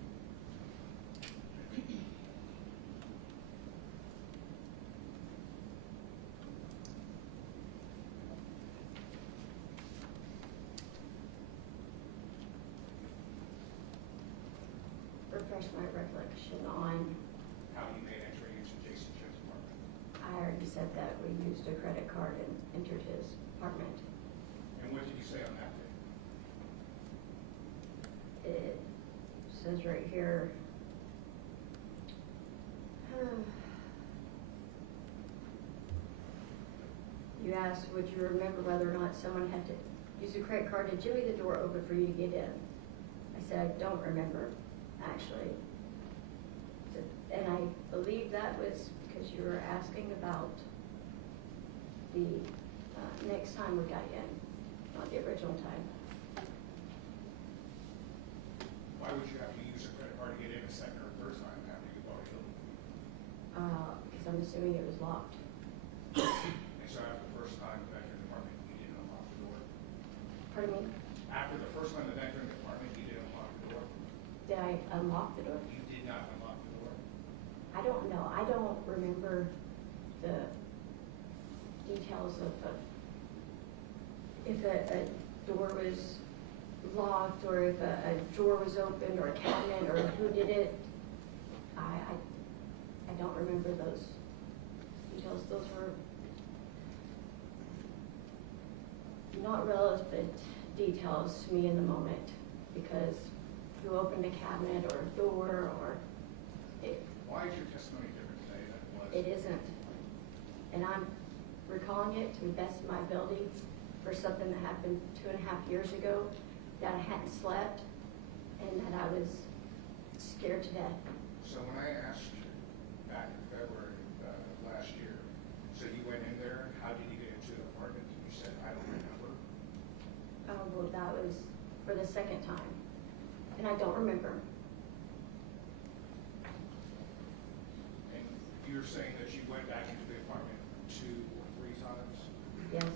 Refresh my recollection on, How you made entry into Jason Chip's apartment? I already said that we used a credit card and entered his apartment. And what did you say on that day? It says right here, you asked, would you remember whether or not someone had to use a credit card to jimmy the door open for you to get in? I said, I don't remember, actually. And I believe that was because you were asking about the next time we got in, not the original time. Why would you have to use a credit card to get in a second or third time after you've already opened it? Because I'm assuming it was locked. And so after the first time you entered the apartment, you didn't unlock the door? Pardon me? After the first time of entering the apartment, you didn't unlock the door? Did I unlock the door? You did not unlock the door? I don't know. I don't remember the details of if a door was locked or if a drawer was opened or a cabinet or who did it. I don't remember those details. Those were not relevant details to me in the moment because who opened a cabinet or a door or it. Why is your testimony different today than it was? It isn't. And I'm recalling it to the best of my ability for something that happened 2.5 years ago, that I hadn't slept and that I was scared to death. So when I asked you back in February last year, so you went in there, how did you get into the apartment? You said, I don't remember. Oh, well, that was for the second time. And I don't remember. And you're saying that you went back into the apartment 2 or 3 times? Yes.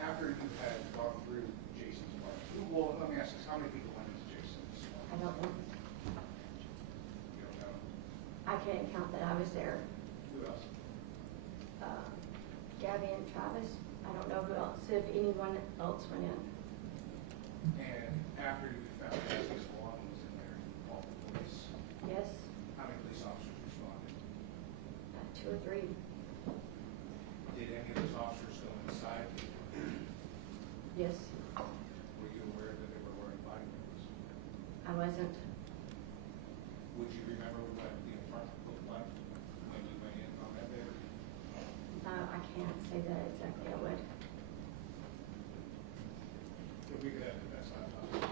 After you had gone through Jason's apartment, well, let me ask this, how many people went into Jason's I apartment? don't know. You don't know? I can't count that I was there. Who else? Gabby and Travis. I don't know who else, if anyone else went in. And after you found Jason's belongings in there, you called the police. Yes, How many police officers responded? 2 or 3. Did any of those officers go inside? Yes, Were you aware that they were wearing body cameras? I wasn't. Would you remember what the apartment looked like when you went in on that day? No, I can't say that exactly. I would. If we could have the best laptop.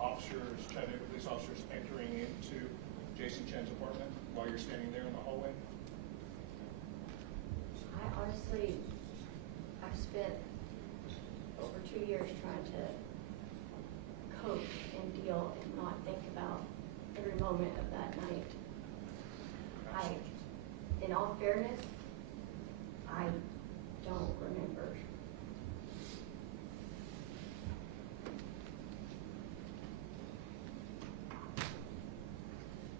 officers, Chattanooga police officers entering into Jason Chen's apartment while you're standing there in the hallway? I honestly, I've spent over 2 years trying to cope and deal and not think about every moment of that night. In all fairness, I don't remember.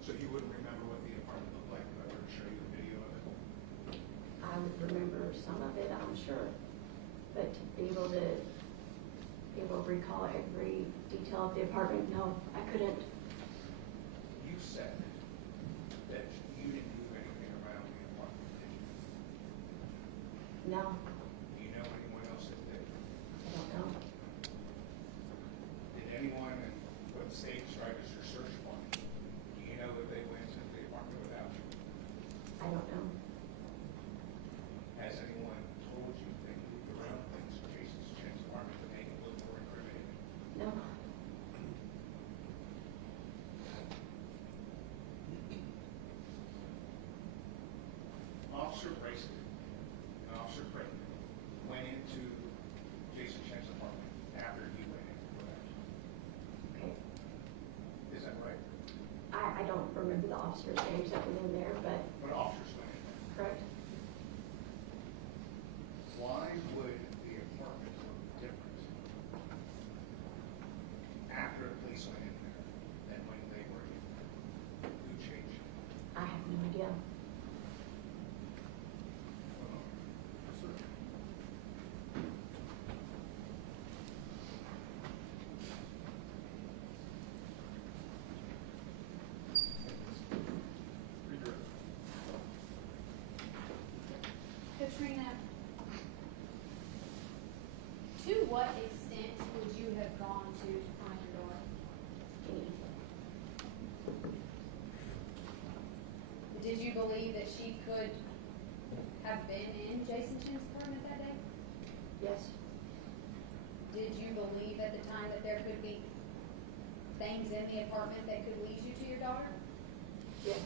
So you wouldn't remember what the apartment looked like if I were to show you a video of it? I would remember some of it, I'm sure, but to be able to recall every detail of the apartment, no, I couldn't. You said that you didn't do anything around the apartment, did you? No, Do you know anyone else that did? I don't know. Did anyone, and what the state described as your search warrant, do you know that they went into the apartment without you? I don't know. Has anyone told you they moved around things in Jason Chen's apartment to make it look more incriminating? No. Officer Brayson and Officer Creighton went into Jason Chen's apartment after you went in, correct? Okay. Is that right? I don't remember the officers' names that were in there, but What officers went in there? correct. Why would the apartment look different after the police went in there than when they were in there? Who changed it? I have no idea. Katrina, to what extent would you have gone to find your daughter? Did you believe that she could have been in Jason Chen's apartment that day? Yes, Did you believe at the time that there could be things in the apartment that could lead you to your daughter? yes,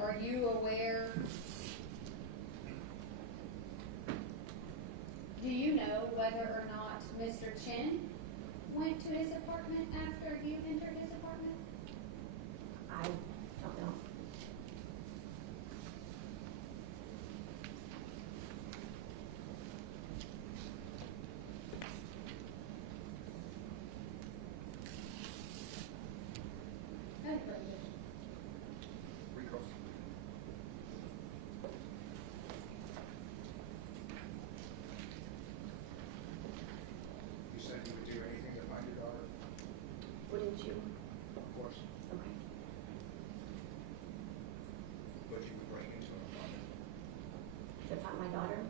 Are you aware, do you know whether or not Mr. Chen went to his apartment after you entered his apartment? I don't know. Very good. Recross. You said you would do anything to find your daughter? Wouldn't you? Of course. Okay. But you would break into an apartment. To find my daughter?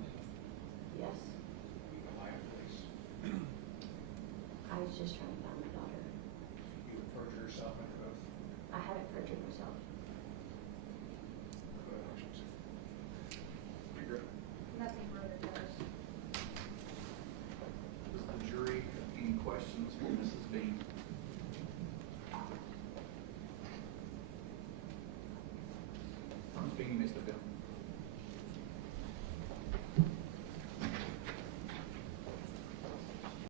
Yes. You would lie to police. I was just trying to find my daughter. You would perjure yourself under oath. I haven't perjured myself. Go ahead, Officer. Regret. Nothing further, Judge. Does the jury have any questions for Mrs. Bean? Ms. Bean, you may step down.